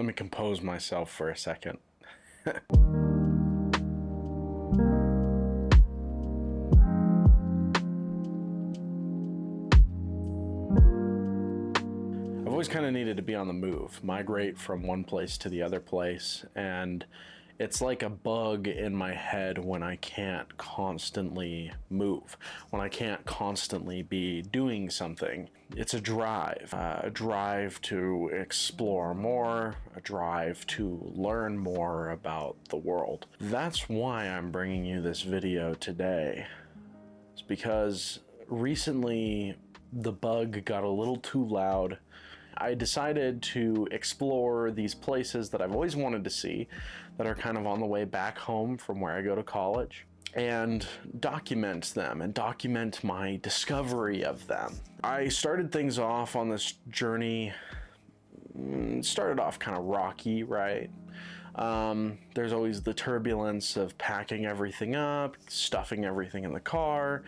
Let me compose myself for a second. I've always kind of needed to be on the move, migrate from one place to the other place, and it's like a bug in my head when I can't constantly move, when I can't constantly be doing something. It's a drive to explore more, a drive to learn more about the world. That's why I'm bringing you this video today. It's because recently the bug got a little too loud. I decided to explore these places that I've always wanted to see that are kind of on the way back home from where I go to college, and document them and document my discovery of them. I started things off on this journey, started off kind of rocky, right? There's always the turbulence of packing everything up, stuffing everything in the car.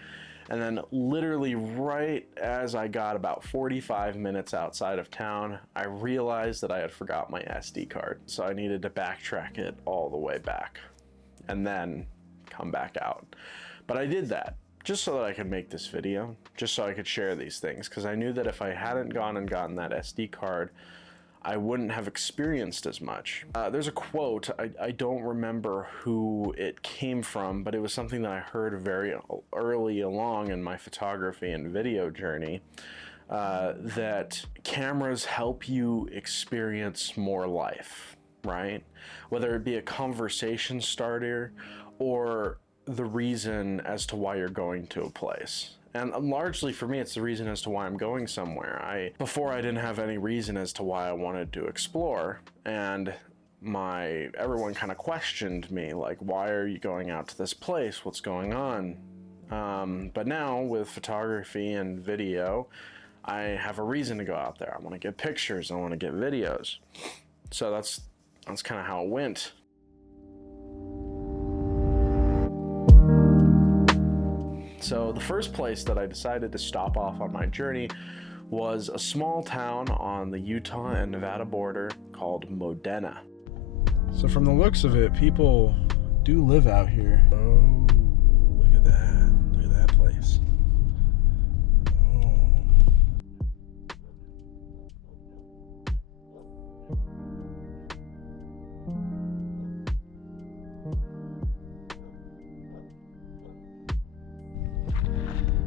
And then literally right as I got about 45 minutes outside of town, I realized that I had forgot my SD card. So I needed to backtrack it all the way back and then come back out. But I did that just so that I could make this video, just so I could share these things, because I knew that if I hadn't gone and gotten that SD card, I wouldn't have experienced as much. There's a quote, I don't remember who it came from, but it was something that I heard very early along in my photography and video journey, that cameras help you experience more life, right? Whether it be a conversation starter or the reason as to why you're going to a place. And largely for me, it's the reason as to why I'm going somewhere. Before I didn't have any reason as to why I wanted to explore, and everyone kind of questioned me, like, why are you going out to this place? What's going on? But now with photography and video, I have a reason to go out there. I want to get pictures, I want to get videos. So that's kind of how it went. So the first place that I decided to stop off on my journey was a small town on the Utah and Nevada border called Modena. So from the looks of it, people do live out here. Oh, look at that. Look at that place. Oh.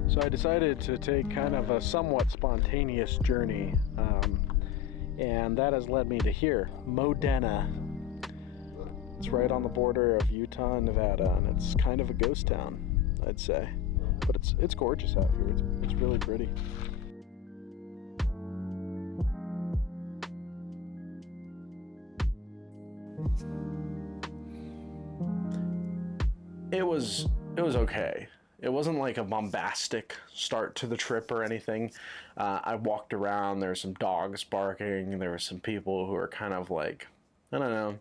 So I decided to take kind of a somewhat spontaneous journey, and that has led me to here, Modena. It's right on the border of Utah and Nevada, and it's kind of a ghost town, I'd say. But it's gorgeous out here. It's really pretty. It was okay. It wasn't like a bombastic start to the trip or anything. I walked around, there were some dogs barking, there were some people who were kind of like, I don't know,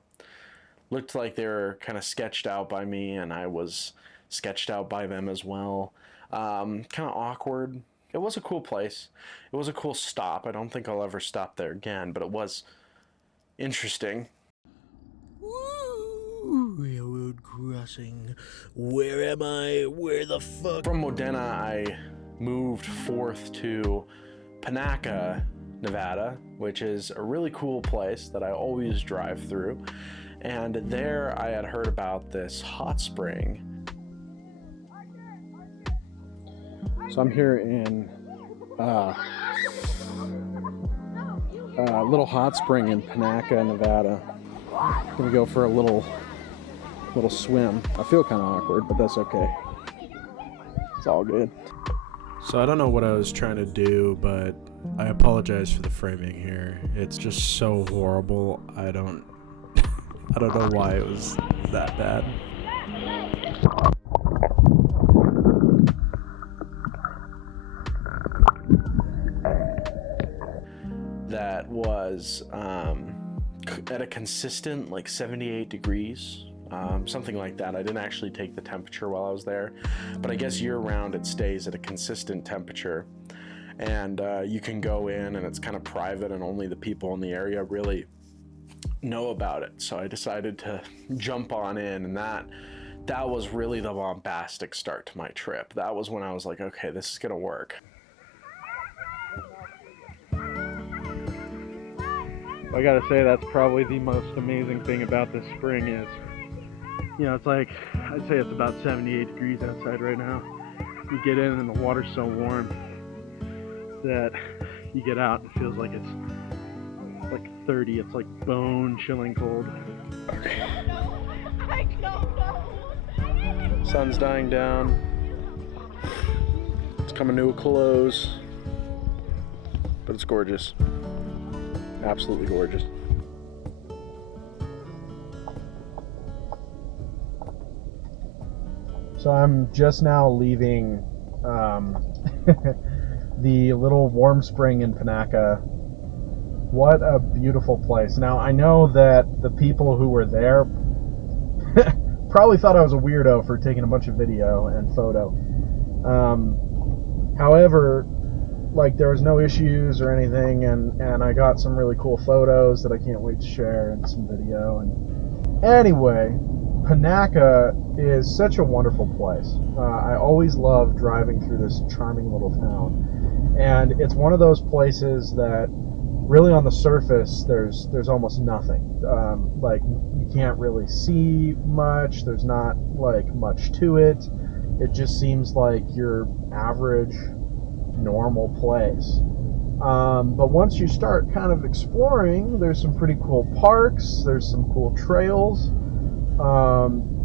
looked like they were kind of sketched out by me, and I was sketched out by them as well. Kind of awkward. It was a cool place. It was a cool stop. I don't think I'll ever stop there again, but it was interesting. Railroad crossing. Where am I? Where the fuck? From Modena, I moved forth to Panaca, Nevada, which is a really cool place that I always drive through. And there I had heard about this hot spring. So I'm here in a little hot spring in Panaca, Nevada. I'm gonna go for a little swim. I feel kind of awkward, but that's okay. It's all good. So I don't know what I was trying to do, but I apologize for the framing here. It's just so horrible. I don't know why it was that bad. That was at a consistent like 78 degrees, something like that. I didn't actually take the temperature while I was there, but I guess year-round it stays at a consistent temperature. And you can go in and it's kind of private and only the people in the area really know about it. So I decided to jump on in, and that was really the bombastic start to my trip. That was when I was like, okay, this is gonna work. I gotta say, that's probably the most amazing thing about this spring is, you know, it's like, I'd say it's about 78 degrees outside right now. You get in and the water's so warm that you get out and it feels like it's like 30. It's like bone chilling cold. Okay. Sun's dying down. It's coming to a close, but it's gorgeous. Absolutely gorgeous. So I'm just now leaving the little warm spring in Panaca. What a beautiful place. Now, I know that the people who were there probably thought I was a weirdo for taking a bunch of video and photo. However, like, there was no issues or anything, and I got some really cool photos that I can't wait to share, and some video. And anyway, Panaca is such a wonderful place. I always love driving through this charming little town, and it's one of those places that really on the surface there's almost nothing. Like, you can't really see much. There's not like much to it. It just seems like your average normal place. But once you start kind of exploring, there's some pretty cool parks, there's some cool trails,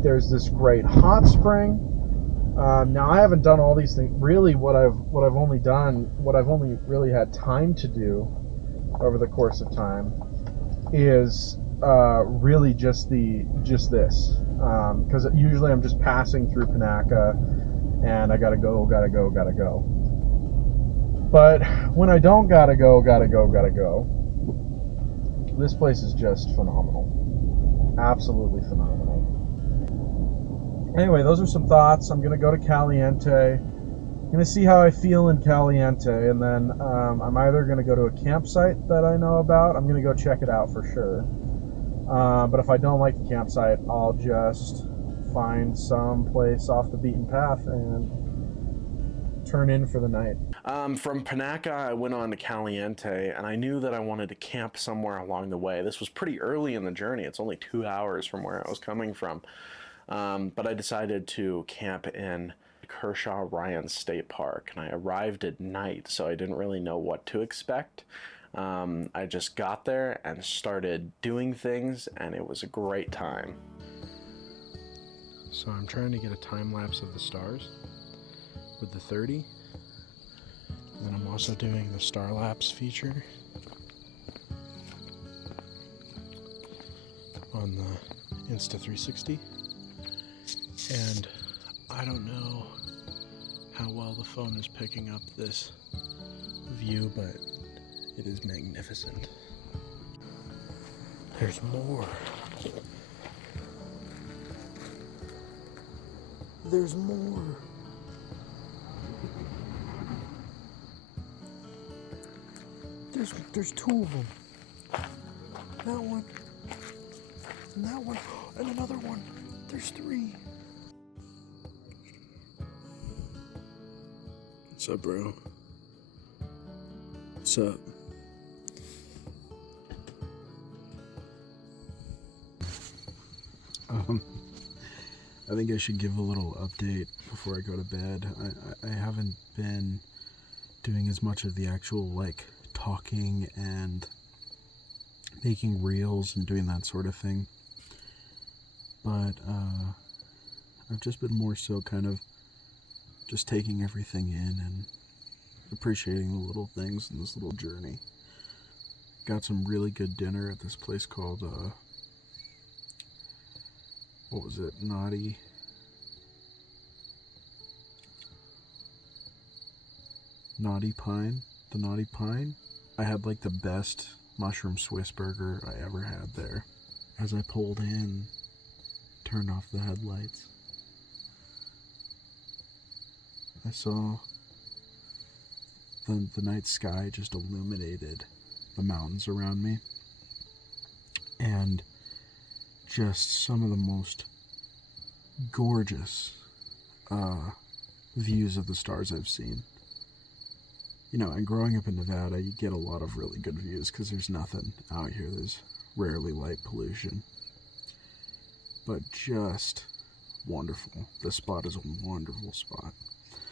there's this great hot spring. Now, I haven't done all these things. Really, what I've only really had time to do over the course of time is really just this, because usually I'm just passing through Panaca and I gotta go. But when I don't gotta go, this place is just phenomenal. Absolutely phenomenal. Anyway, those are some thoughts. I'm gonna go to Caliente. I'm gonna see how I feel in Caliente, and then I'm either gonna go to a campsite that I know about. I'm gonna go check it out for sure. But if I don't like the campsite, I'll just find some place off the beaten path and turn in for the night. From Panaca, I went on to Caliente, and I knew that I wanted to camp somewhere along the way. This was pretty early in the journey. It's only 2 hours from where I was coming from. But I decided to camp in Kershaw Ryan State Park, and I arrived at night, so I didn't really know what to expect. I just got there and started doing things, and it was a great time. So I'm trying to get a time lapse of the stars with the 30. And then I'm also doing the star lapse feature on the Insta360. And I don't know how well the phone is picking up this view, but it is magnificent. There's more. There's more. There's two of them. That one. And that one. And another one. There's three. What's up, bro? What's up? I think I should give a little update before I go to bed. I haven't been doing as much of the actual, like, talking and making reels and doing that sort of thing. But I've just been more so kind of just taking everything in and appreciating the little things in this little journey. Got some really good dinner at this place called, what was it? Naughty Pine? The Naughty Pine? I had like the best mushroom Swiss burger I ever had there. As I pulled in, turned off the headlights, I saw the night sky just illuminated the mountains around me. and just some of the most gorgeous views of the stars I've seen. You know, and growing up in Nevada, you get a lot of really good views because there's nothing out here. There's rarely light pollution. But just wonderful. This spot is a wonderful spot.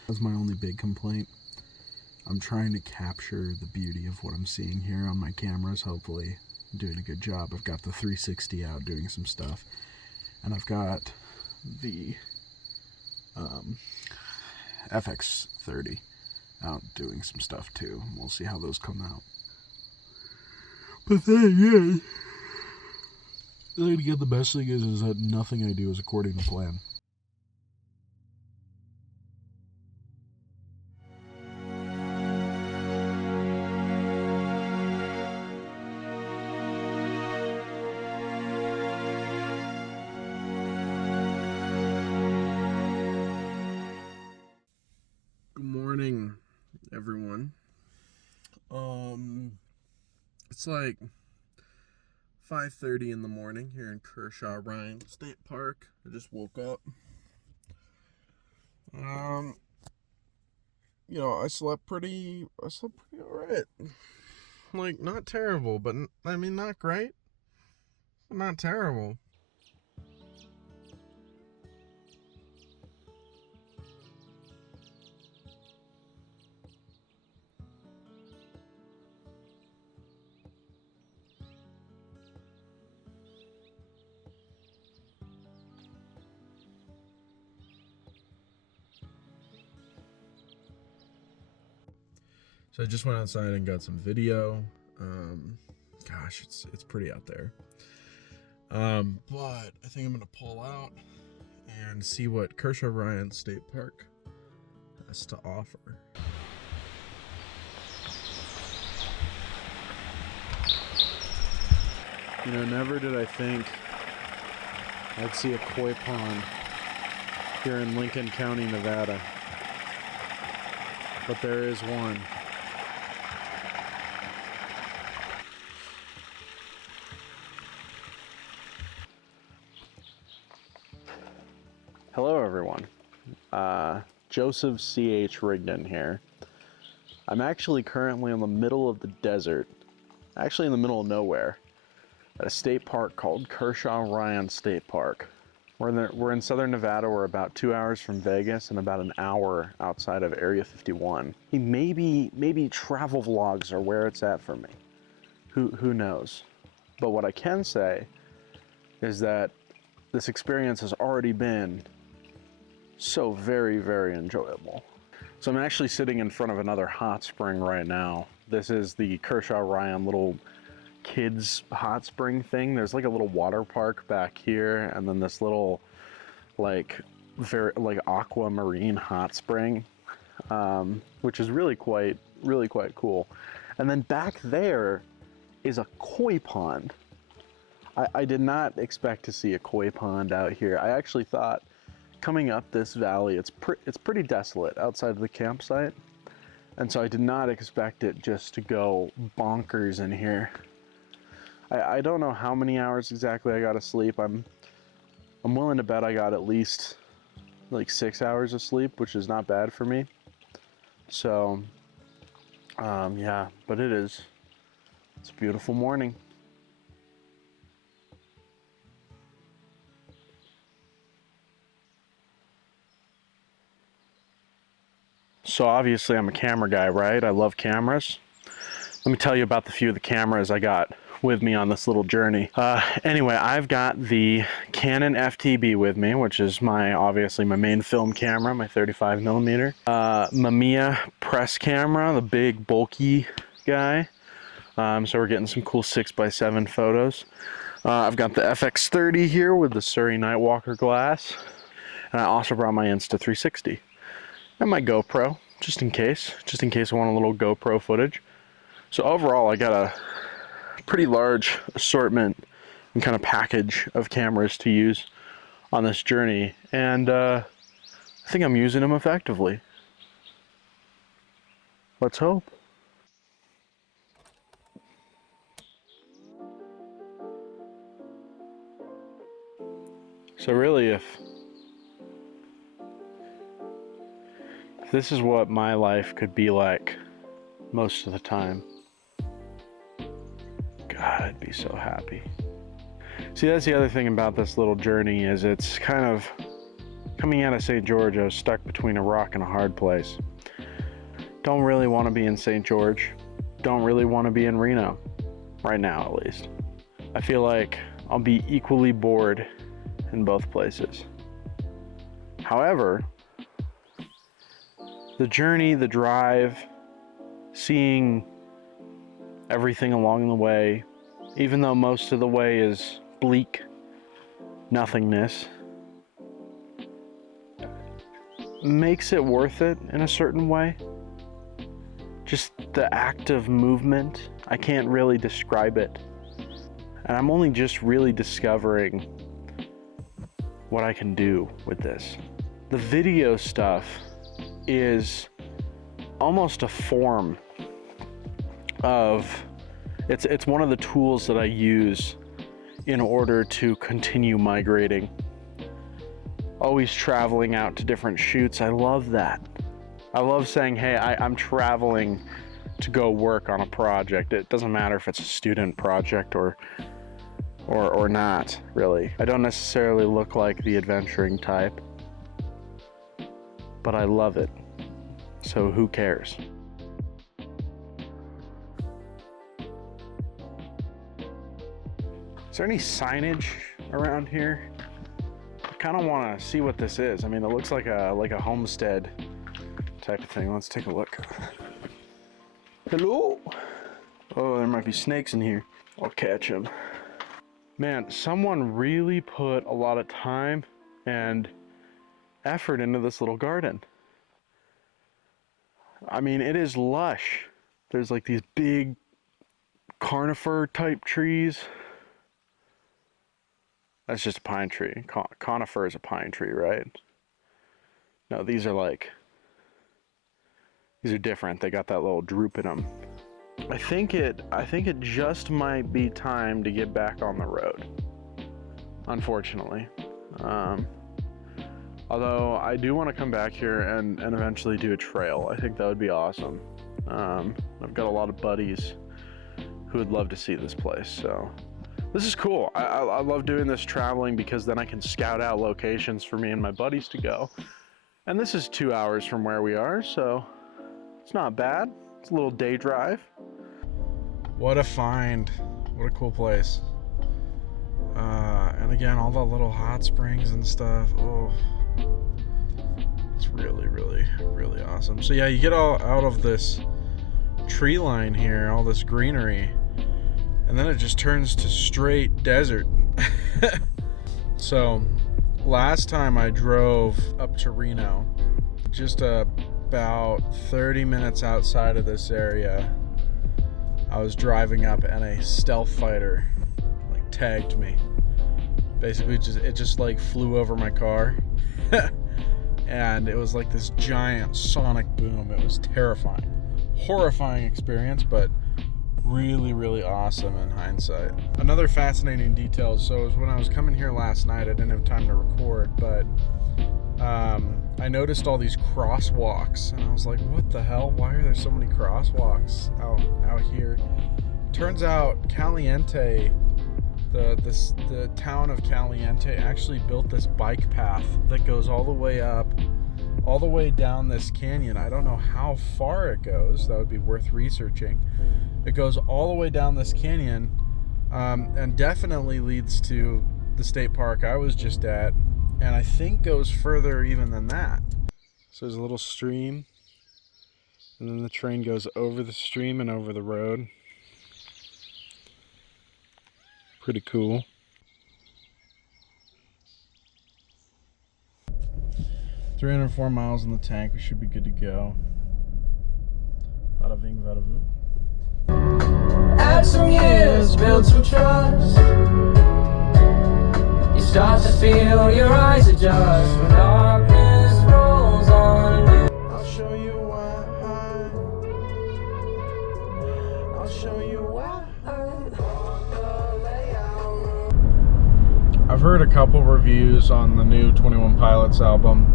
That's my only big complaint. I'm trying to capture the beauty of what I'm seeing here on my cameras. Hopefully I'm doing a good job. I've got the 360 out doing some stuff. And I've got the FX30 out doing some stuff too. We'll see how those come out. But then again, the best thing is that nothing I do is according to plan. Good morning, everyone. It's like 5:30 in the morning here in Kershaw Ryan State Park. I just woke up. You know, I slept pretty alright. Like, not terrible, but I mean, not great, but not terrible. So I just went outside and got some video. Gosh, it's pretty out there. But I think I'm gonna pull out and see what Kershaw Ryan State Park has to offer. You know, never did I think I'd see a koi pond here in Lincoln County, Nevada. But there is one. Hello everyone, Joseph C.H. Rigdon here. I'm actually currently in the middle of the desert, actually in the middle of nowhere, at a state park called Kershaw Ryan State Park. We're in southern Nevada. We're about 2 hours from Vegas and about an hour outside of Area 51. Maybe travel vlogs are where it's at for me. Who knows? But what I can say is that this experience has already been so very, very enjoyable. So I'm actually sitting in front of another hot spring right now. This is the Kershaw Ryan little kids hot spring thing. There's like a little water park back here, and then this little like aquamarine hot spring, which is really quite cool. And then back there is a koi pond. I did not expect to see a koi pond out here. I actually thought coming up this valley, it's pretty desolate outside of the campsite, and so I did not expect it just to go bonkers in here. I don't know how many hours exactly I got to sleep. I'm willing to bet I got at least like 6 hours of sleep, which is not bad for me. So yeah, but it's a beautiful morning. So obviously I'm a camera guy, right? I love cameras. Let me tell you about the few of the cameras I got with me on this little journey. Anyway, I've got the Canon FTB with me, which is obviously my main film camera, my 35mm. Mamiya press camera, the big bulky guy. So we're getting some cool 6x7 photos. I've got the FX30 here with the Surrey Nightwalker glass. And I also brought my Insta360. And my GoPro, just in case I want a little GoPro footage. So overall, I got a pretty large assortment and kind of package of cameras to use on this journey, and I think I'm using them effectively. Let's hope. So really, if this is what my life could be like most of the time, God, I'd be so happy. See, that's the other thing about this little journey, is it's kind of coming out of St. George. I was stuck between a rock and a hard place. Don't really want to be in St. George. Don't really want to be in Reno, right now at least. I feel like I'll be equally bored in both places. However, the journey, the drive, seeing everything along the way, even though most of the way is bleak nothingness, makes it worth it in a certain way. Just the act of movement, I can't really describe it. And I'm only just really discovering what I can do with this. The video stuff is almost a form of, it's one of the tools that I use in order to continue migrating. Always traveling out to different shoots. I love that. I love saying, hey, I'm traveling to go work on a project. It doesn't matter if it's a student project or not, really. I don't necessarily look like the adventuring type, but I love it. So who cares? Is there any signage around here? I kind of want to see what this is. I mean, it looks like a homestead type of thing. Let's take a look. Hello? Oh, there might be snakes in here. I'll catch them. Man, someone really put a lot of time and effort into this little garden. I mean, it is lush. There's like these big conifer type trees. That's just a pine tree. Conifer is a pine tree, right? No, these are different. They got that little droop in them. I think it just might be time to get back on the road, unfortunately. Although I do want to come back here and eventually do a trail. I think that would be awesome. I've got a lot of buddies who would love to see this place, so this is cool. I love doing this traveling because then I can scout out locations for me and my buddies to go. And this is 2 hours from where we are, so it's not bad. It's a little day drive. What a find. What a cool place. And again, all the little hot springs and stuff. Oh, it's really, really, really awesome. So yeah, you get all out of this tree line here, all this greenery, and then it just turns to straight desert. So last time I drove up to Reno, just about 30 minutes outside of this area, I was driving up and a stealth fighter like tagged me. Basically it just like flew over my car. And it was like this giant sonic boom. It was terrifying. Horrifying experience, but really, really awesome in hindsight. Another fascinating detail, so is when I was coming here last night, I didn't have time to record, but I noticed all these crosswalks, and I was like, what the hell? Why are there so many crosswalks out here? Turns out Caliente, the town of Caliente actually built this bike path that goes all the way up, all the way down this canyon. I don't know how far it goes. That would be worth researching. It goes all the way down this canyon, and definitely leads to the state park I was just at, and I think goes further even than that. So there's a little stream, and then the train goes over the stream and over the road. Pretty cool. $304 miles in the tank. We should be good to go. Bada ving, bada voom. Add some years, build some trust. You start to feel your eyes adjust when darkness rolls on you. I'll show you why. I'll show you why. I've heard a couple reviews on the new 21 Pilots album.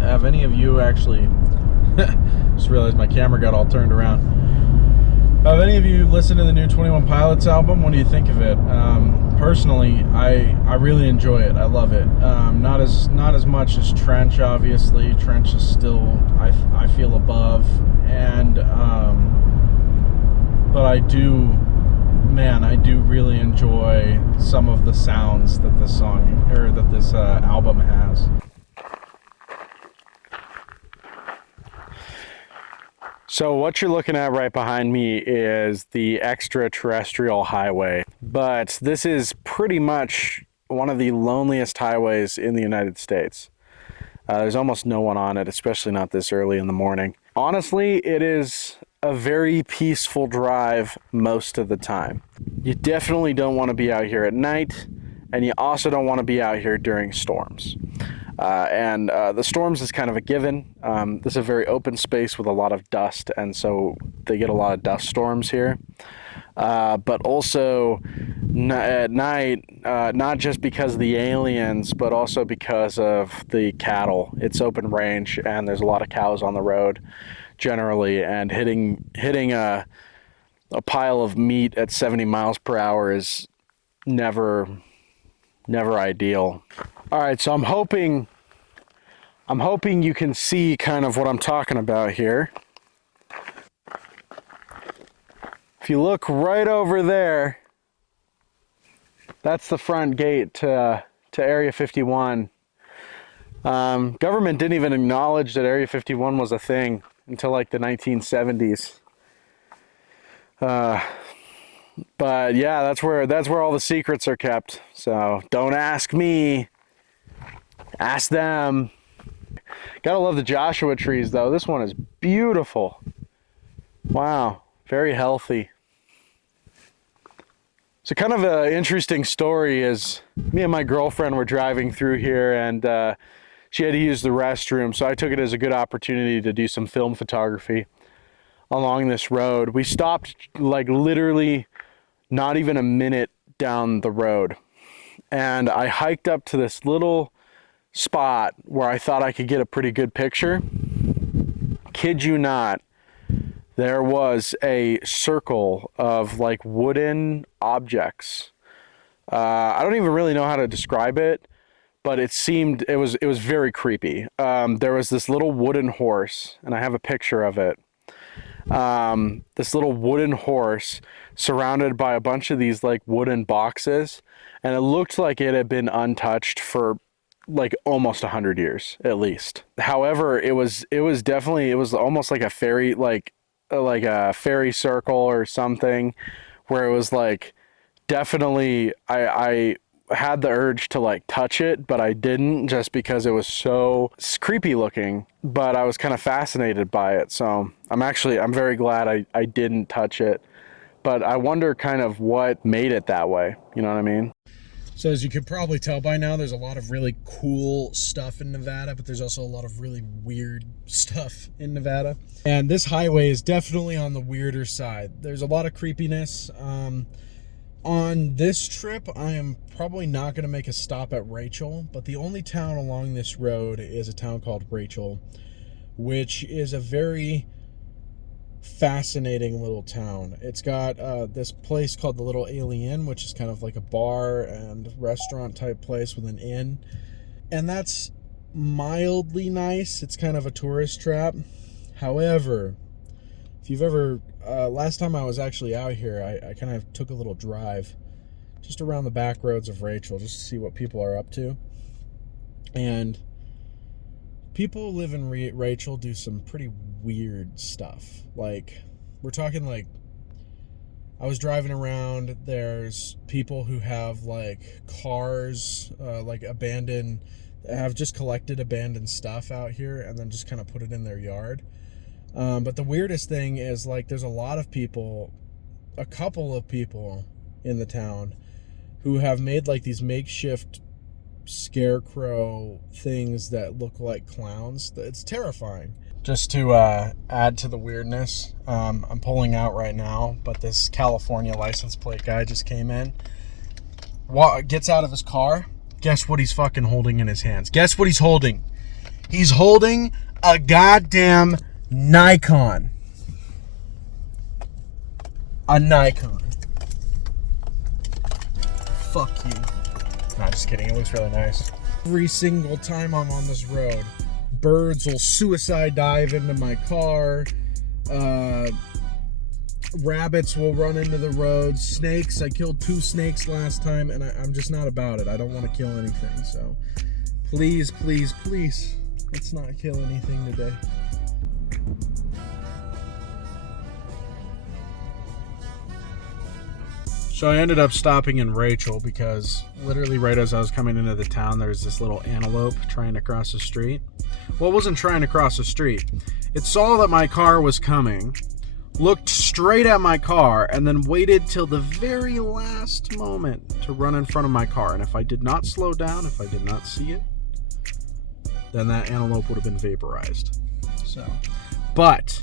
Have any of you actually... just realized my camera got all turned around. Have any of you listened to the new 21 Pilots album? What do you think of it? Personally, I really enjoy it. I love it. Not as much as Trench, obviously. Trench is still, I feel, above. And but I do really enjoy some of the sounds that this song, or that this album has. So what you're looking at right behind me is the extraterrestrial highway, but this is pretty much one of the loneliest highways in the United States. There's almost no one on it, especially not this early in the morning. Honestly, it is a very peaceful drive most of the time. You definitely don't want to be out here at night, and you also don't want to be out here during storms. The storms is kind of a given. This is a very open space with a lot of dust, and so they get a lot of dust storms here. But also at night, not just because of the aliens, but also because of the cattle. It's open range, and there's a lot of cows on the road generally, and hitting a pile of meat at 70 miles per hour is never ideal. All right, so I'm hoping you can see kind of what I'm talking about here. If you look right over there, that's the front gate to Area 51. Government didn't even acknowledge that Area 51 was a thing until like the 1970s. But yeah, that's where all the secrets are kept. So don't ask me, ask them. Gotta love the Joshua trees though. This one is beautiful. Wow, very healthy. So kind of an interesting story is me and my girlfriend were driving through here, and she had to use the restroom, so I took it as a good opportunity to do some film photography along this road. We stopped like literally not even a minute down the road, and I hiked up to this little spot where I thought I could get a pretty good picture. Kid you not, there was a circle of like wooden objects. I don't even really know how to describe it, but it was very creepy. There was this little wooden horse, and I have a picture of it. This little wooden horse surrounded by a bunch of these like wooden boxes, and it looked like it had been untouched for like almost 100 years at least. However, it was almost like a fairy, like a fairy circle or something, where it was like, definitely I had the urge to like touch it, but I didn't, just because it was so creepy looking, but I was kind of fascinated by it. So I'm very glad I didn't touch it, but I wonder kind of what made it that way. You know what I mean? So as you could probably tell by now, there's a lot of really cool stuff in Nevada, but there's also a lot of really weird stuff in Nevada. And this highway is definitely on the weirder side. There's a lot of creepiness. On this trip, I am probably not going to make a stop at Rachel, but the only town along this road is a town called Rachel, which is a very fascinating little town. It's got this place called the Little Alien, which is kind of like a bar and restaurant type place with an inn, and that's mildly nice. It's kind of a tourist trap. However, if you've ever last time I was actually out here, I kind of took a little drive just around the back roads of Rachel just to see what people are up to, and people who live in Rachel do some pretty weird stuff. Like, we're talking like, I was driving around, there's people who have like cars, like have just collected abandoned stuff out here and then just kind of put it in their yard. But the weirdest thing is, like, there's a couple of people in the town who have made like these makeshift scarecrow things that look like clowns. It's terrifying. Just to add to the weirdness, I'm pulling out right now, but this California license plate guy just came in, gets out of his car. Guess what he's fucking holding in his hands? Guess what he's holding? He's holding a goddamn Nikon. A Nikon. Fuck you. Nah, just kidding. It looks really nice. Every single time I'm on this road, birds will suicide dive into my car. Rabbits will run into the road. Snakes. I killed 2 snakes last time, and I'm just not about it. I don't want to kill anything. So please, please, please, let's not kill anything today. So I ended up stopping in Rachel because literally right as I was coming into the town, there's this little antelope trying to cross the street. Well, it wasn't trying to cross the street. It saw that my car was coming, looked straight at my car, and then waited till the very last moment to run in front of my car. And if I did not slow down, if I did not see it, then that antelope would have been vaporized. So, but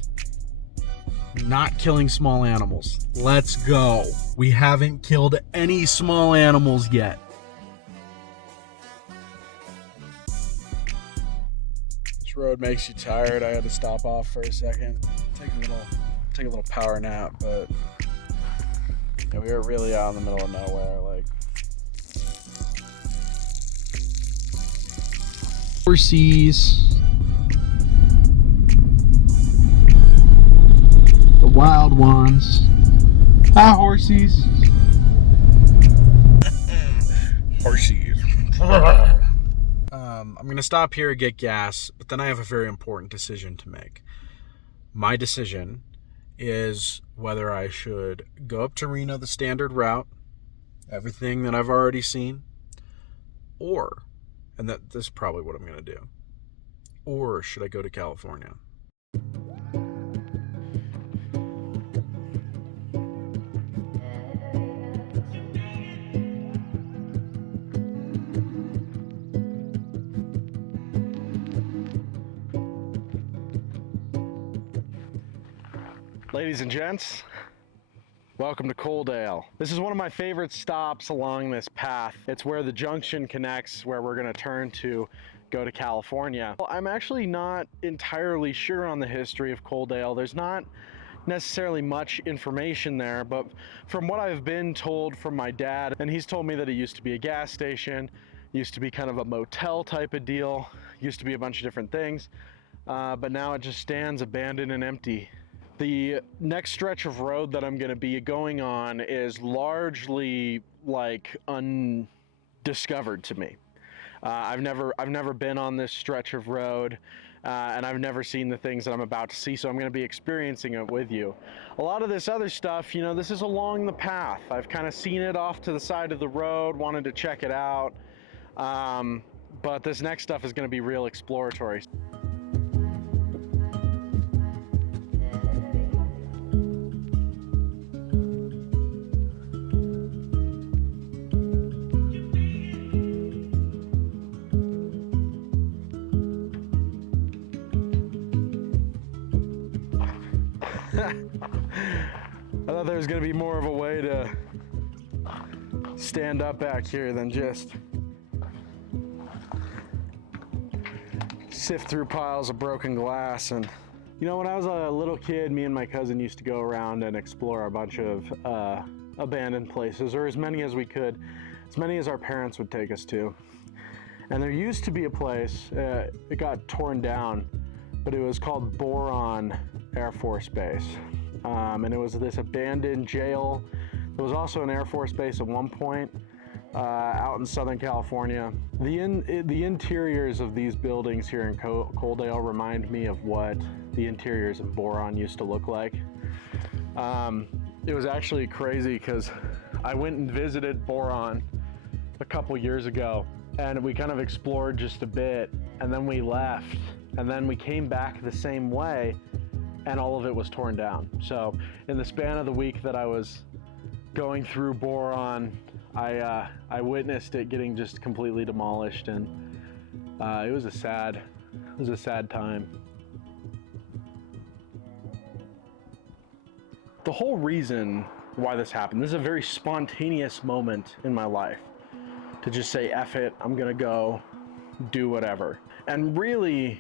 not killing small animals. Let's go. We haven't killed any small animals yet. This road makes you tired. I had to stop off for a second, take a little power nap, but yeah, we were really out in the middle of nowhere, like horsies. The wild ones. Hi, horsies. Horsies. I'm gonna stop here and get gas, but then I have a very important decision to make. My decision is whether I should go up to Reno the standard route, everything that I've already seen, or, and this is probably what I'm gonna do, or should I go to California? Ladies and gents, welcome to Coaldale. This is one of my favorite stops along this path. It's where the junction connects, where we're gonna turn to go to California. Well, I'm actually not entirely sure on the history of Coaldale. There's not necessarily much information there, but from what I've been told from my dad, and he's told me that it used to be a gas station, used to be kind of a motel type of deal, used to be a bunch of different things, but now it just stands abandoned and empty. The next stretch of road that I'm going to be going on is largely like undiscovered to me. I've never been on this stretch of road, and I've never seen the things that I'm about to see, so I'm going to be experiencing it with you. A lot of this other stuff, you know, this is along the path. I've kind of seen it off to the side of the road, wanted to check it out, but this next stuff is going to be real exploratory. I thought there was going to be more of a way to stand up back here than just sift through piles of broken glass. And you know, when I was a little kid, me and my cousin used to go around and explore a bunch of abandoned places, or as many as we could, as many as our parents would take us to. And there used to be a place, it got torn down, but it was called Boron Air Force Base. And it was this abandoned jail. There was also an Air Force base at one point out in Southern California. The interiors of these buildings here in Coaldale remind me of what the interiors of Boron used to look like. It was actually crazy because I went and visited Boron a couple years ago, and we kind of explored just a bit, and then we left, and then we came back the same way, and all of it was torn down. So in the span of the week that I was going through Boron, I witnessed it getting just completely demolished, and it was a sad time. The whole reason why this happened, this is a very spontaneous moment in my life. to just say, F it, I'm gonna go do whatever. And really,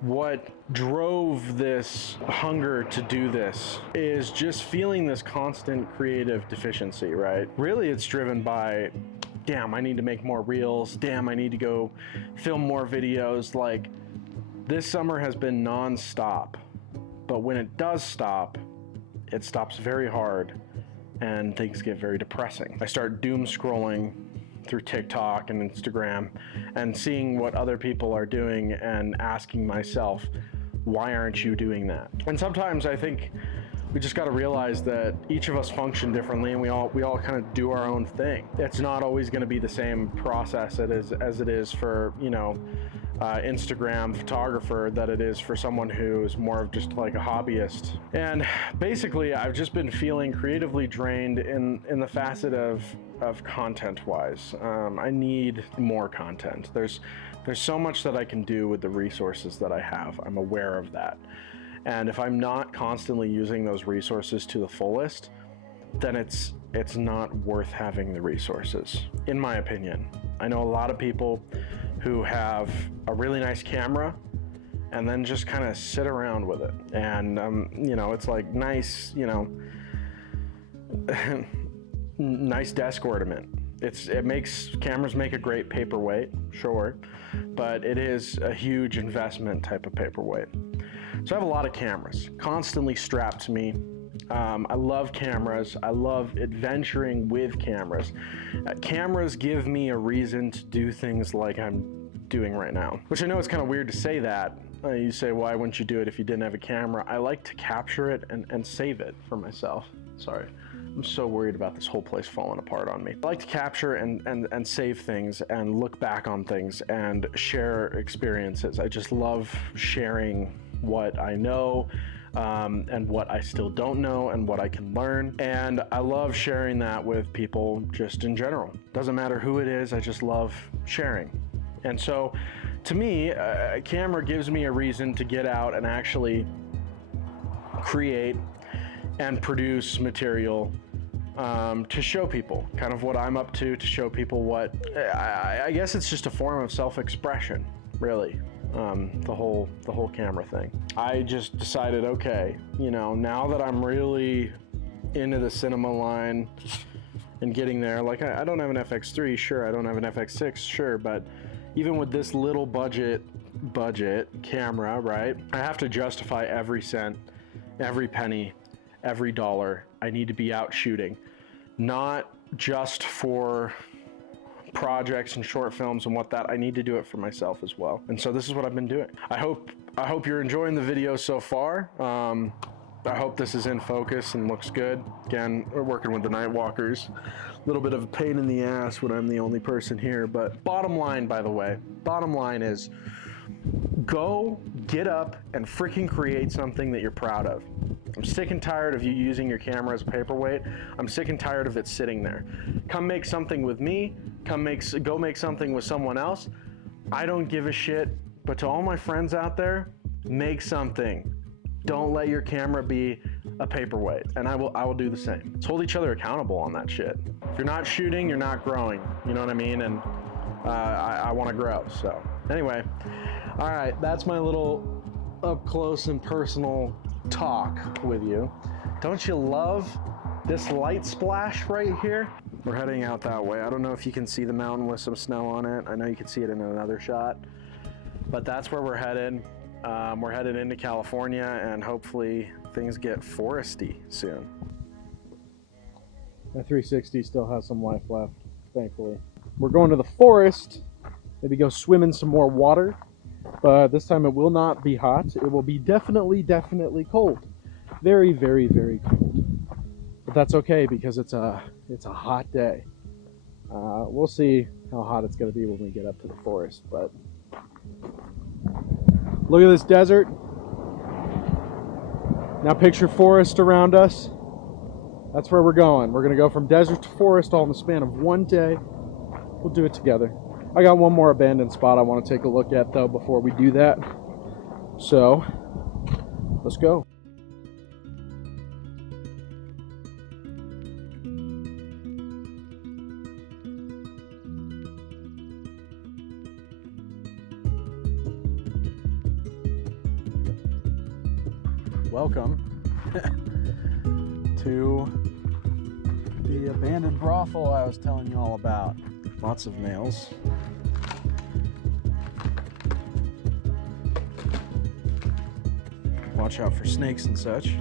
what drove this hunger to do this is just feeling this constant creative deficiency, right? Really, it's driven by, damn, I need to make more reels. Damn, I need to go film more videos. Like, this summer has been non-stop, but when it does stop, it stops very hard and things get very depressing. I start doom scrolling through TikTok and Instagram and seeing what other people are doing and asking myself, why aren't you doing that? And sometimes I think we just got to realize that each of us function differently, and we all kind of do our own thing. It's not always going to be the same process as it is for, you know, Instagram photographer that it is for someone who's more of just like a hobbyist. And basically, I've just been feeling creatively drained in the facet of content-wise. I need more content. There's so much that I can do with the resources that I have. I'm aware of that. And if I'm not constantly using those resources to the fullest, then it's not worth having the resources, in my opinion. I know a lot of people who have a really nice camera and then just kind of sit around with it. And, you know, it's like nice, you know, nice desk ornament. Cameras make a great paperweight, sure, but it is a huge investment type of paperweight. So I have a lot of cameras constantly strapped to me. I love cameras. I love adventuring with cameras. Cameras give me a reason to do things like I'm doing right now, which I know it's kind of weird to say that. You say, why wouldn't you do it if you didn't have a camera? I like to capture it and save it for myself. Sorry, I'm so worried about this whole place falling apart on me. I like to capture and save things and look back on things and share experiences. I just love sharing what I know, and what I still don't know and what I can learn. And I love sharing that with people just in general. Doesn't matter who it is, I just love sharing. And so to me, a camera gives me a reason to get out and actually create and produce material to show people kind of what I'm up to show people what, I guess it's just a form of self-expression, really. The whole camera thing. I just decided, okay, you know, now that I'm really into the cinema line and getting there, like I don't have an FX3, sure, I don't have an FX6, sure, but even with this little budget camera, right, I have to justify every cent, every penny, every dollar. I need to be out shooting, not just for projects and short films and whatnot. I need to do it for myself as well. And so this is what I've been doing. I hope you're enjoying the video so far. I hope this is in focus and looks good. Again, we're working with the night walkers. A little bit of a pain in the ass when I'm the only person here, but bottom line, by the way, bottom line is go get up and freaking create something that you're proud of. I'm sick and tired of you using your camera as a paperweight. I'm sick and tired of it sitting there. Come make something with me. Go make something with someone else. I don't give a shit, but to all my friends out there, make something. Don't let your camera be a paperweight, and I will do the same. Let's hold each other accountable on that shit. If you're not shooting, you're not growing. You know what I mean? And I want to grow. So anyway, all right, that's my little up close and personal talk with you. Don't you love this light splash right here? We're heading out that way. I don't know if you can see the mountain with some snow on it. I know you can see it in another shot, but that's where we're headed. We're headed into California, and hopefully things get foresty soon. My 360 still has some life left, thankfully. We're going to the forest, maybe go swim in some more water, but this time it will not be hot. It will be definitely cold. Very, very, very cold. But that's okay because it's a hot day. We'll see how hot it's going to be when we get up to the forest, but look at this desert. Now picture forest around us. That's where we're going. We're going to go from desert to forest all in the span of one day. We'll do it together. I got one more abandoned spot I want to take a look at though before we do that. So, let's go. welcome to the abandoned brothel I was telling you all about. Lots of nails. Watch out for snakes and such.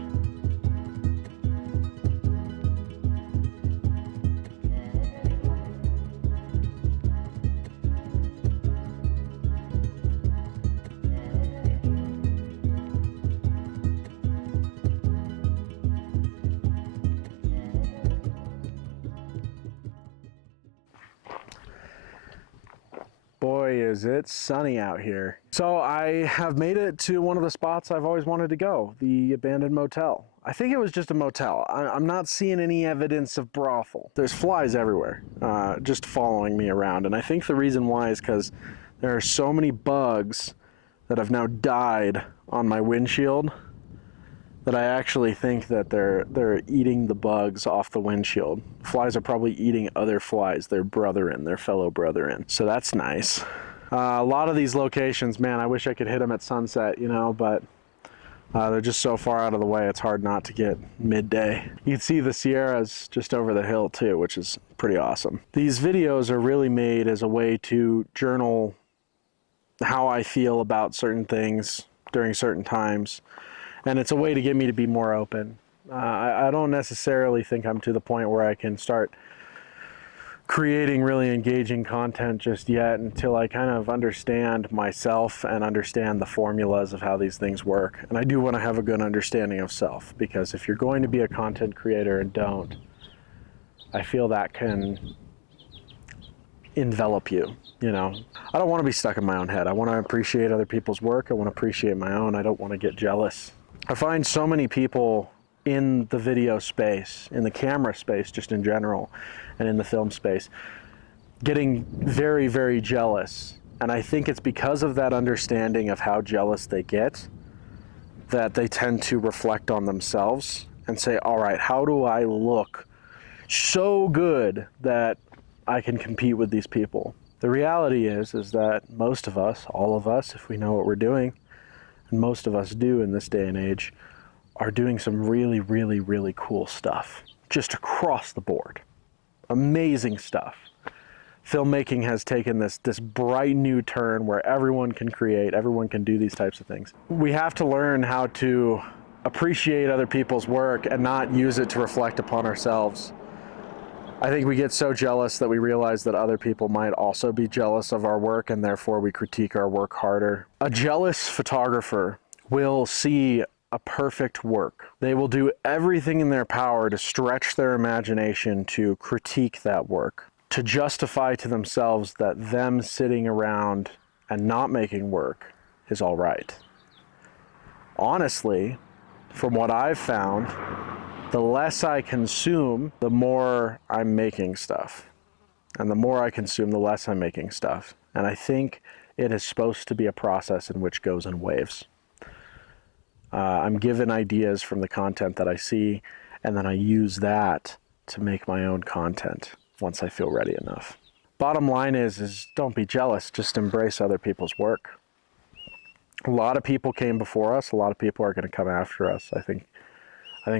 Boy, is it sunny out here. So I have made it to one of the spots I've always wanted to go, the abandoned motel. I think it was just a motel. I'm not seeing any evidence of brothel. There's flies everywhere, just following me around. And I think the reason why is because there are so many bugs that have now died on my windshield that I actually think that they're eating the bugs off the windshield. Flies are probably eating other flies, their fellow brethren. So that's nice. A lot of these locations, man, I wish I could hit them at sunset, you know, but they're just so far out of the way, it's hard not to get midday. You can see the Sierras just over the hill too, which is pretty awesome. These videos are really made as a way to journal how I feel about certain things during certain times. And it's a way to get me to be more open. I don't necessarily think I'm to the point where I can start creating really engaging content just yet until I kind of understand myself and understand the formulas of how these things work. And I do want to have a good understanding of self, because if you're going to be a content creator and don't, I feel that can envelop you, you know. I don't want to be stuck in my own head. I want to appreciate other people's work. I want to appreciate my own. I don't want to get jealous. I find so many people in the video space, in the camera space just in general, and in the film space, getting very, very jealous. And I think it's because of that understanding of how jealous they get that they tend to reflect on themselves and say, all right, how do I look so good that I can compete with these people? The reality is that most of us, all of us, if we know what we're doing, and most of us do in this day and age, are doing some really, really, really cool stuff just across the board. Amazing stuff. Filmmaking has taken this bright new turn where everyone can create, everyone can do these types of things. We have to learn how to appreciate other people's work and not use it to reflect upon ourselves. I think we get so jealous that we realize that other people might also be jealous of our work, and therefore we critique our work harder. A jealous photographer will see a perfect work. They will do everything in their power to stretch their imagination to critique that work, to justify to themselves that them sitting around and not making work is all right. Honestly, from what I've found, the less I consume, the more I'm making stuff. And the more I consume, the less I'm making stuff. And I think it is supposed to be a process in which goes in waves. I'm given ideas from the content that I see, and then I use that to make my own content once I feel ready enough. Bottom line is don't be jealous, just embrace other people's work. A lot of people came before us, a lot of people are going to come after us. I think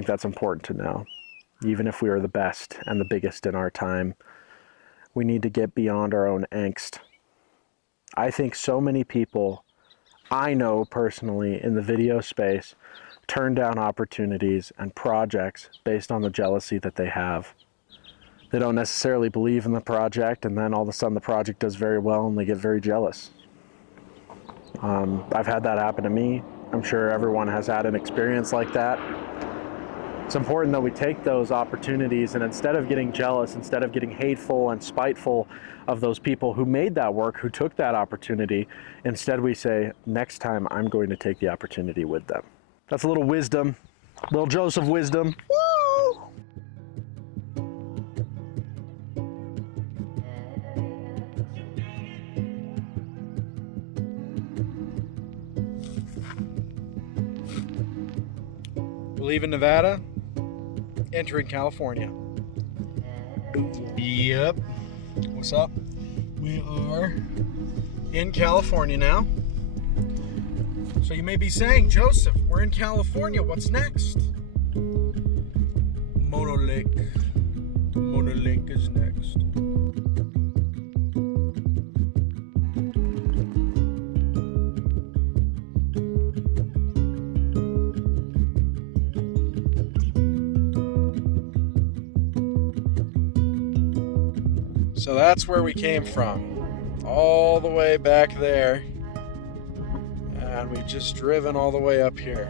that's important to know. Even if we are the best and the biggest in our time, we need to get beyond our own angst. I think so many people I know personally in the video space turn down opportunities and projects based on the jealousy that they have. They don't necessarily believe in the project, and then all of a sudden the project does very well and they get very jealous. I've had that happen to me. I'm sure everyone has had an experience like that. It's important that we take those opportunities, and instead of getting jealous, instead of getting hateful and spiteful of those people who made that work, who took that opportunity, instead we say, next time I'm going to take the opportunity with them. That's a little wisdom, little Joseph wisdom. Woo! Leaving Nevada, entering California. Yep. What's up? We are in California now. So you may be saying, Joseph, we're in California, what's next? Mono Lake. Mono Lake is next. So that's where we came from, all the way back there, and we've just driven all the way up here.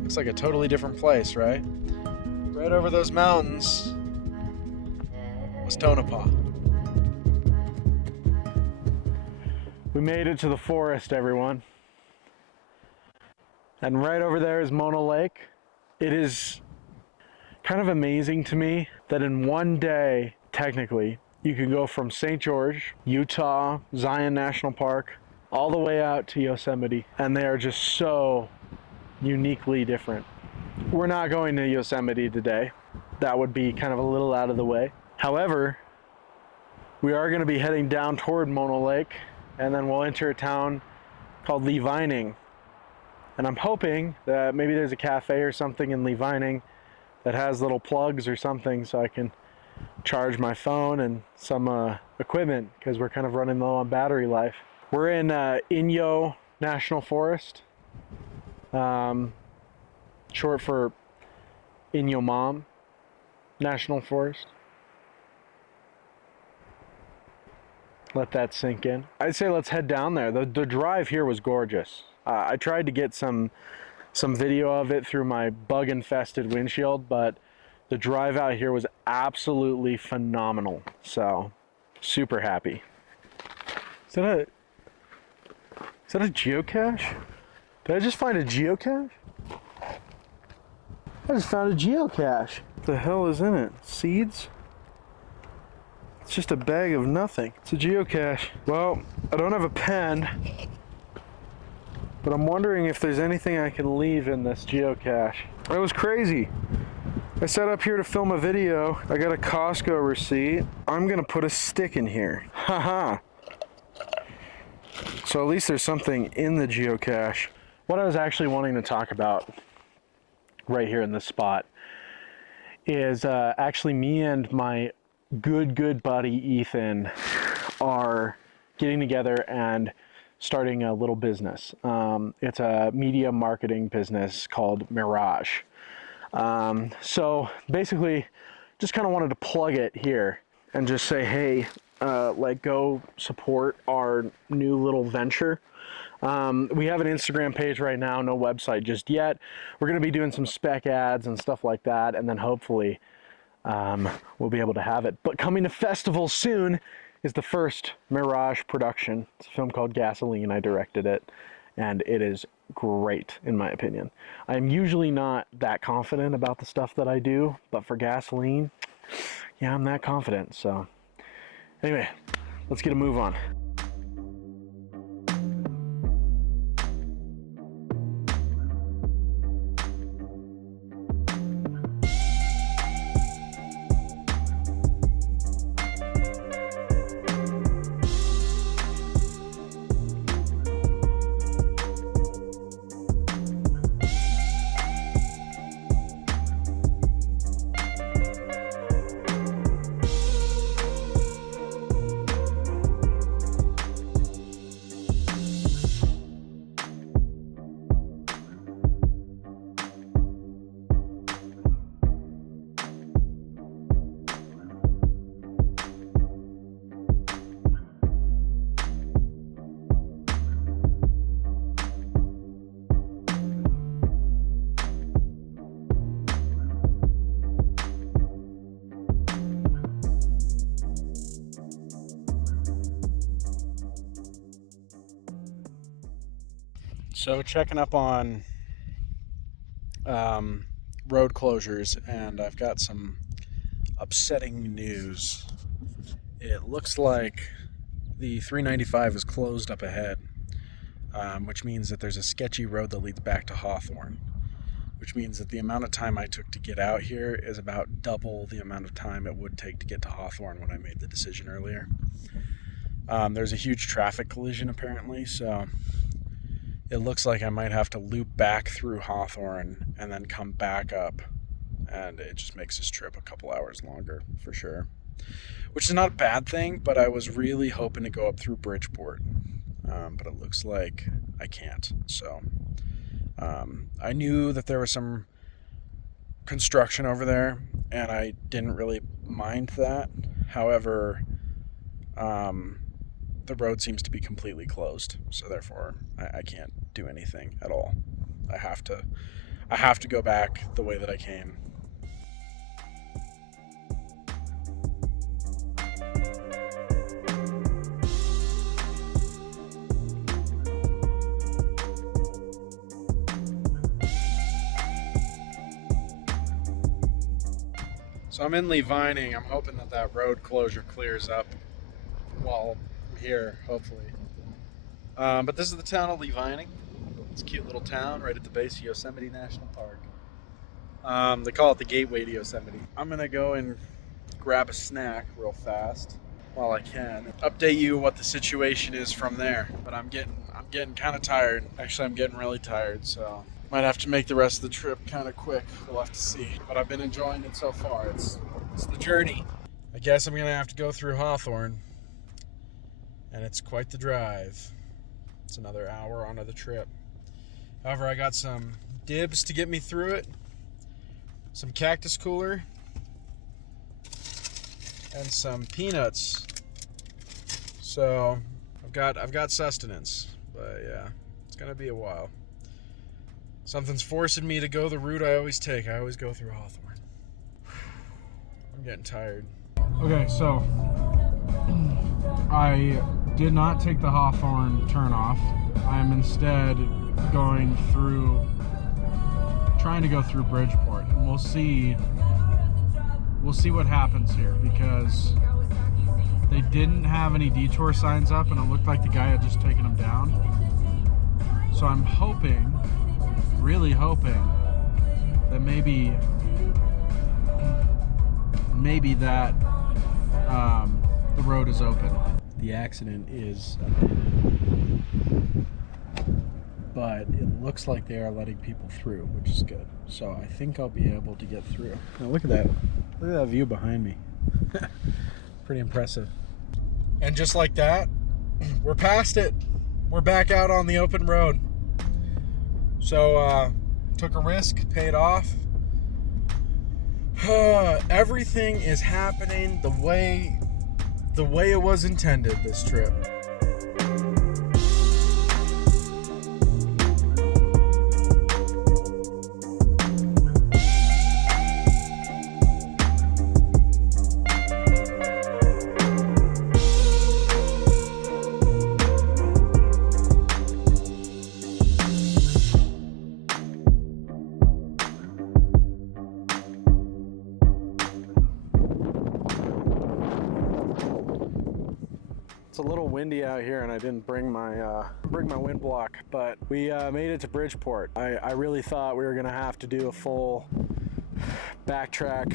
Looks like a totally different place, right? Right over those mountains was Tonopah. We made it to the forest, everyone. And right over there is Mono Lake. It is kind of amazing to me that in one day, technically, you can go from St. George, Utah, Zion National Park, all the way out to Yosemite, and they are just so uniquely different. We're not going to Yosemite today. That would be kind of a little out of the way. However, we are going to be heading down toward Mono Lake, and then we'll enter a town called Lee Vining. And I'm hoping that maybe there's a cafe or something in Lee Vining that has little plugs or something so I can charge my phone and some equipment, because we're kind of running low on battery life. We're in Inyo National Forest, short for Inyo National Forest. Let that sink in. I'd say let's head down there. The drive here was gorgeous. I tried to get some video of it through my bug-infested windshield, but the drive out here was absolutely phenomenal. So, super happy. Is that a geocache? Did I just find a geocache? I just found a geocache. What the hell is in it? Seeds? It's just a bag of nothing. It's a geocache. Well, I don't have a pen, but I'm wondering if there's anything I can leave in this geocache. That was crazy. I set up here to film a video. I got a Costco receipt. I'm gonna put a stick in here. Haha. So at least there's something in the geocache. What I was actually wanting to talk about right here in this spot is actually me and my good buddy Ethan are getting together and starting a little business. It's a media marketing business called Mirage. So basically just kind of wanted to plug it here and just say, hey, like, go support our new little venture. We have an Instagram page right now, no website just yet. We're going to be doing some spec ads and stuff like that, and then hopefully we'll be able to have it. But coming to festivals soon is the first Mirage production. It's a film called Gasoline. I directed it, and it is great, in my opinion. I'm usually not that confident about the stuff that I do, but for Gasoline, yeah, I'm that confident. So anyway, let's get a move on. So checking up on road closures, and I've got some upsetting news. It looks like the 395 is closed up ahead, which means that there's a sketchy road that leads back to Hawthorne, which means that the amount of time I took to get out here is about double the amount of time it would take to get to Hawthorne when I made the decision earlier. There's a huge traffic collision apparently, so it looks like I might have to loop back through Hawthorne and then come back up. And it just makes this trip a couple hours longer for sure. Which is not a bad thing, but I was really hoping to go up through Bridgeport. But it looks like I can't. So I knew that there was some construction over there, and I didn't really mind that. However, the road seems to be completely closed, so therefore I can't do anything at all. I have to go back the way that I came. So I'm in Lee Vining. I'm hoping that road closure clears up while I'm here, hopefully. But this is the town of Lee Vining. It's a cute little town right at the base of Yosemite National Park. They call it the Gateway to Yosemite. I'm gonna go and grab a snack real fast while I can. Update you what the situation is from there. But I'm getting kind of tired. Actually, I'm getting really tired, so might have to make the rest of the trip kind of quick. We'll have to see. But I've been enjoying it so far. It's the journey. I guess I'm gonna have to go through Hawthorne, and it's quite the drive. It's another hour onto the trip. However, I got some dibs to get me through it, some cactus cooler, and some peanuts. So I've got sustenance, but yeah, it's gonna be a while. Something's forcing me to go the route I always take. I always go through Hawthorne. I'm getting tired. Okay, so I did not take the Hawthorne turnoff. I'm instead trying to go through Bridgeport, and we'll see what happens here, because they didn't have any detour signs up and it looked like the guy had just taken them down. So I'm really hoping that maybe that the road is open. The accident is abandoned, but it looks like they are letting people through, which is good. So I think I'll be able to get through. Now look at that view behind me. Pretty impressive. And just like that, we're past it. We're back out on the open road. So took a risk, paid off. Everything is happening the way it was intended this trip. It's a little windy out here, and I didn't bring my wind block, but we made it to Bridgeport. I really thought we were gonna have to do a full backtrack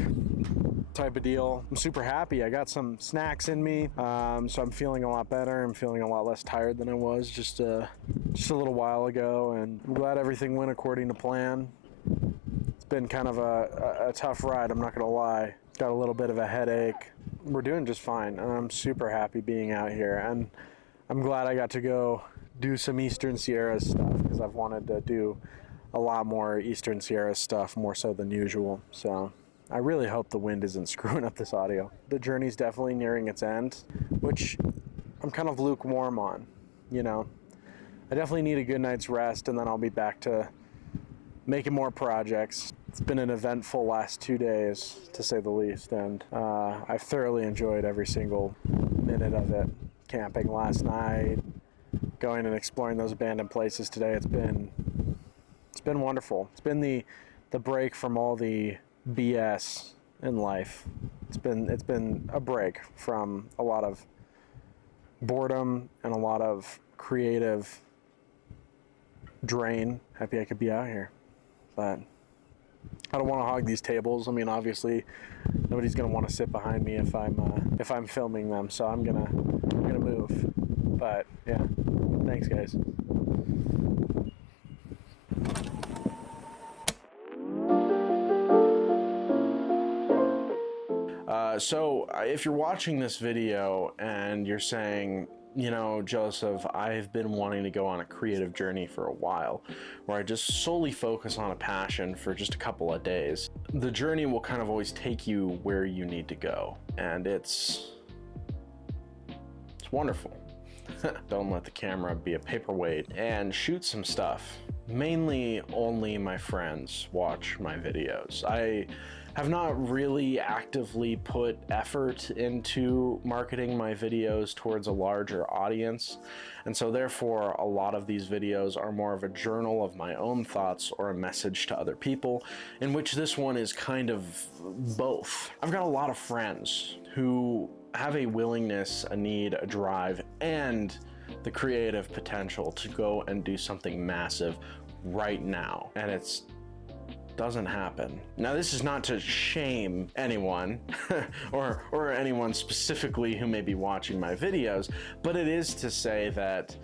type of deal. I'm super happy. I got some snacks in me, so I'm feeling a lot better. I'm feeling a lot less tired than I was just a little while ago, and I'm glad everything went according to plan. It's been kind of a tough ride, I'm not gonna lie. Got a little bit of a headache. We're doing just fine, and I'm super happy being out here, and I'm glad I got to go do some Eastern Sierra stuff, because I've wanted to do a lot more Eastern Sierra stuff, more so than usual. So I really hope the wind isn't screwing up this audio. The journey's definitely nearing its end, which I'm kind of lukewarm on, you know. I definitely need a good night's rest, and then I'll be back to making more projects. It's been an eventful last 2 days, to say the least, and I've thoroughly enjoyed every single minute of it. Camping last night, going and exploring those abandoned places today. It's been wonderful. It's been the break from all the BS in life. It's been a break from a lot of boredom and a lot of creative drain. Happy I could be out here, but I don't want to hog these tables. I mean, obviously, nobody's gonna want to sit behind me if I'm filming them. So I'm gonna move. But yeah, thanks, guys. So if you're watching this video and you're saying, you know, Joseph, I've been wanting to go on a creative journey for a while, where I just solely focus on a passion for just a couple of days, the journey will kind of always take you where you need to go. And it's wonderful. Don't let the camera be a paperweight and shoot some stuff. Mainly only my friends watch my videos. I have not really actively put effort into marketing my videos towards a larger audience, and so therefore a lot of these videos are more of a journal of my own thoughts or a message to other people, in which this one is kind of both. I've got a lot of friends who have a willingness, a need, a drive, and the creative potential to go and do something massive right now, and it doesn't happen. Now, this is not to shame anyone or anyone specifically who may be watching my videos, but it is to say that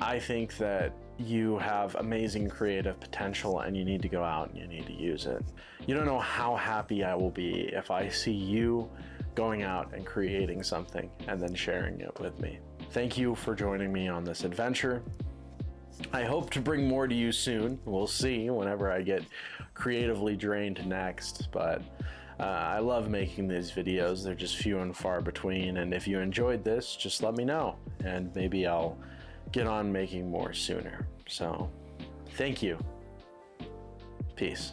I think that you have amazing creative potential and you need to go out and you need to use it. You don't know how happy I will be if I see you going out and creating something and then sharing it with me. Thank you for joining me on this adventure. I hope to bring more to you soon. We'll see whenever I get creatively drained next, but I love making these videos. They're just few and far between, and if you enjoyed this, just let me know, and maybe I'll get on making more sooner. So, thank you. Peace.